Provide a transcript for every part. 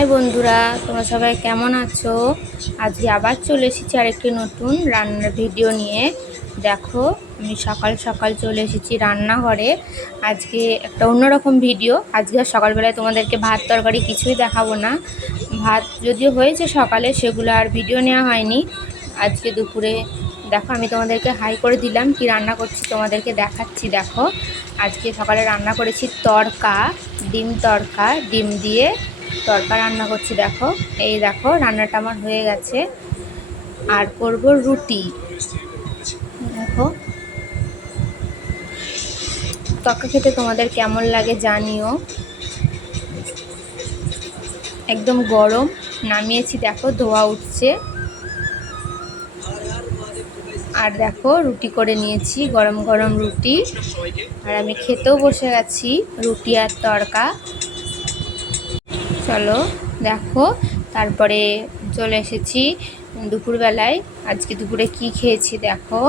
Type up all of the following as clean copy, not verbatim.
High বন্ধুরা, তোমরা সবাই কেমন আছো? আজকে আবার চলে এসেছি আরেকটি নতুন রান্নার ভিডিও নিয়ে। দেখো, আমি সকাল সকাল চলে এসেছি রান্নাঘরে। আজকে একটা অন্যরকম ভিডিও। আজকে সকালবেলায় তোমাদেরকে ভাত তরকারি কিছুই দেখাবো না। ভাত যদিও হয়েছে সকালে, সেগুলো আর ভিডিও নেওয়া হয়নি। আজকে দুপুরে দেখো, আমি তোমাদেরকে হাই করে দিলাম, কি রান্না করছি তোমাদেরকে দেখাচ্ছি। দেখো, আজকে সকালে রান্না করেছি তড়কা, ডিম তড়কা, ডিম দিয়ে তড়কা রান্না করছি। দেখো, এই দেখো রান্নাটা আমার হয়ে গেছে। আর করব রুটি। দেখো, তড়কা খেতে তোমাদের কেমন লাগে জানিও। একদম গরম, নামিয়েছি। দেখো, ধোয়া উঠছে। আর দেখো, রুটি করে নিয়েছি, গরম গরম রুটি। আর আমি খেতেও বসে গেছি রুটি আর তড়কা। চলো দেখো, তারপরে চলে এসেছি দুপুরবেলায়। আজকে দুপুরে কি খেয়েছি দেখো।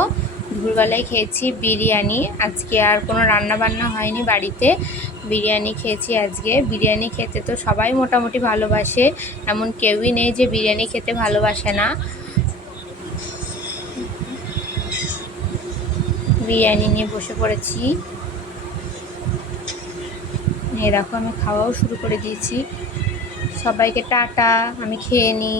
দুপুরবেলায় খেয়েছি বিরিয়ানি। আজকে আর কোনো রান্না বান্না হয়নি বাড়িতে, বিরিয়ানি খেয়েছি আজকে। বিরিয়ানি খেতে তো সবাই মোটামুটি ভালোবাসে, এমন কেউই নেই যে বিরিয়ানি খেতে ভালোবাসে না। বিরিয়ানি নিয়ে বসে পড়েছি। এই দেখো, আমি খাওয়াও শুরু করে দিয়েছি। সবাইকে টাটা, আমি খেয়ে নিই।